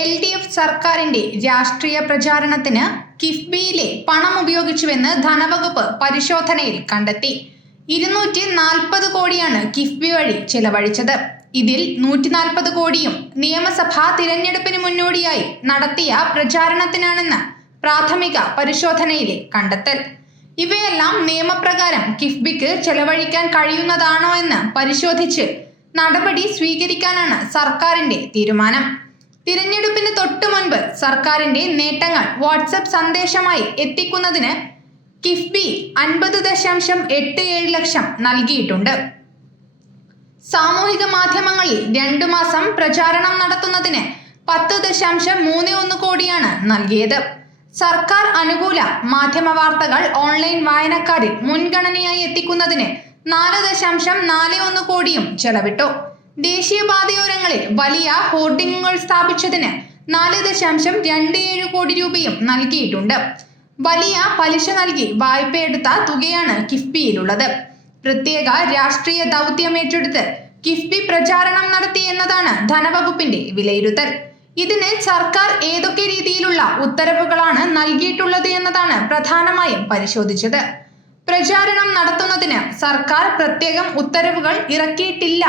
LDF സർക്കാരിന്റെ രാഷ്ട്രീയ പ്രചാരണത്തിന് കിഫ്ബിയിലെ പണം ഉപയോഗിച്ചുവെന്ന് ധനവകുപ്പ് പരിശോധനയിൽ കണ്ടെത്തി. 240 കോടിയാണ് കിഫ്ബി വഴി ചെലവഴിച്ചത്. ഇതിൽ 140 കോടിയും നിയമസഭാ തിരഞ്ഞെടുപ്പിന് മുന്നോടിയായി നടത്തിയ പ്രചാരണത്തിനാണെന്ന് പ്രാഥമിക പരിശോധനയിലെ കണ്ടെത്തൽ. ഇവയെല്ലാം നിയമപ്രകാരം കിഫ്ബിക്ക് ചെലവഴിക്കാൻ കഴിയുന്നതാണോ എന്ന് പരിശോധിച്ച് നടപടി സ്വീകരിക്കാനാണ് സർക്കാരിന്റെ തീരുമാനം. തിരഞ്ഞെടുപ്പിന് തൊട്ടു മുൻപ് സർക്കാരിന്റെ നേട്ടങ്ങൾ വാട്സപ്പ് സന്ദേശമായി എത്തിക്കുന്നതിന് കിഫ്ബി 50.87 ലക്ഷം നൽകിയിട്ടുണ്ട്. സാമൂഹിക മാധ്യമങ്ങളിൽ 2 മാസം പ്രചാരണം നടത്തുന്നതിന് 10.31 കോടിയാണ് നൽകിയത്. സർക്കാർ അനുകൂല മാധ്യമ വാർത്തകൾ ഓൺലൈൻ വായനക്കാരിൽ മുൻഗണനയായി എത്തിക്കുന്നതിന് 4.41 കോടിയും ചെലവിട്ടു. ദേശീയപാതയോരങ്ങളിൽ വലിയ ഹോർഡിങ്ങുകൾ സ്ഥാപിച്ചതിന് 4.27 കോടി രൂപയും നൽകിയിട്ടുണ്ട്. വലിയ പലിശ നൽകി വായ്പയെടുത്ത തുകയാണ് കിഫ്ബിയിലുള്ളത്. പ്രത്യേക രാഷ്ട്രീയ ദൗത്യം ഏറ്റെടുത്ത് കിഫ്ബി പ്രചാരണം നടത്തി എന്നതാണ് ധനവകുപ്പിന്റെ വിലയിരുത്തൽ. ഇതിന് സർക്കാർ ഏതൊക്കെ രീതിയിലുള്ള ഉത്തരവുകളാണ് നൽകിയിട്ടുള്ളത് എന്നതാണ് പ്രധാനമായും പരിശോധിച്ചത്. പ്രചാരണം നടത്തുന്നതിന് സർക്കാർ പ്രത്യേകം ഉത്തരവുകൾ ഇറക്കിയിട്ടില്ല.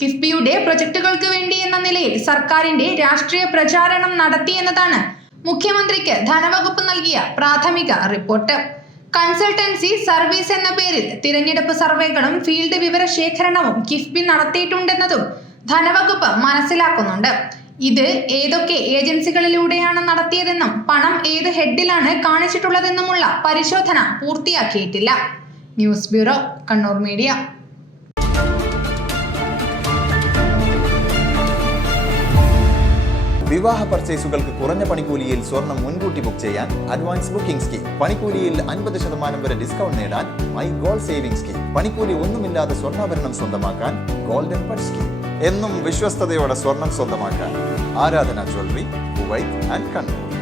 കിഫ്ബിയുടെ പ്രൊജക്ടുകൾക്ക് വേണ്ടി എന്ന നിലയിൽ സർക്കാരിന്റെ രാഷ്ട്രീയ പ്രചാരണം നടത്തിയെന്നതാണ് മുഖ്യമന്ത്രിക്ക് ധനവകുപ്പ് നൽകിയ പ്രാഥമിക റിപ്പോർട്ട്. കൺസൾട്ടൻസി സർവീസ് എന്ന പേരിൽ തിരഞ്ഞെടുപ്പ് സർവേകളും ഫീൽഡ് വിവര ശേഖരണവും കിഫ്ബി നടത്തിയിട്ടുണ്ടെന്നതും ധനവകുപ്പ് മനസ്സിലാക്കുന്നുണ്ട്. ഇത് ഏതൊക്കെ ഏജൻസികളിലൂടെയാണ് നടത്തിയതെന്നും പണം ഏത് ഹെഡിലാണ് കാണിച്ചിട്ടുള്ളതെന്നുമുള്ള പരിശോധന പൂർത്തിയാക്കിയിട്ടില്ല. News bureau, Kannur media. വിവാഹ പർച്ചേസുകൾക്ക് കുറഞ്ഞ പണിക്കൂലിയിൽ സ്വർണം മുൻകൂട്ടി ബുക്ക് ചെയ്യാൻ അഡ്വാൻസ് ബുക്കിംഗ് സ്കീം. പണിക്കൂലിയിൽ 50% വരെ ഡിസ്കൗണ്ട് നേടാൻ മൈ ഗോൾഡ് സേവിംഗ് സ്കീം. പണിക്കൂലി ഒന്നുമില്ലാതെ സ്വർണ്ണാഭരണം സ്വന്തമാക്കാൻ ഗോൾഡൻ പട്ട് സ്കീം. എന്നും വിശ്വസ്തയോടെ സ്വർണം സ്വന്തമാക്കാൻ ആരാധന ജ്വല്ലറി, കുവൈറ്റ് ആൻഡ് കണ്ണൂർ.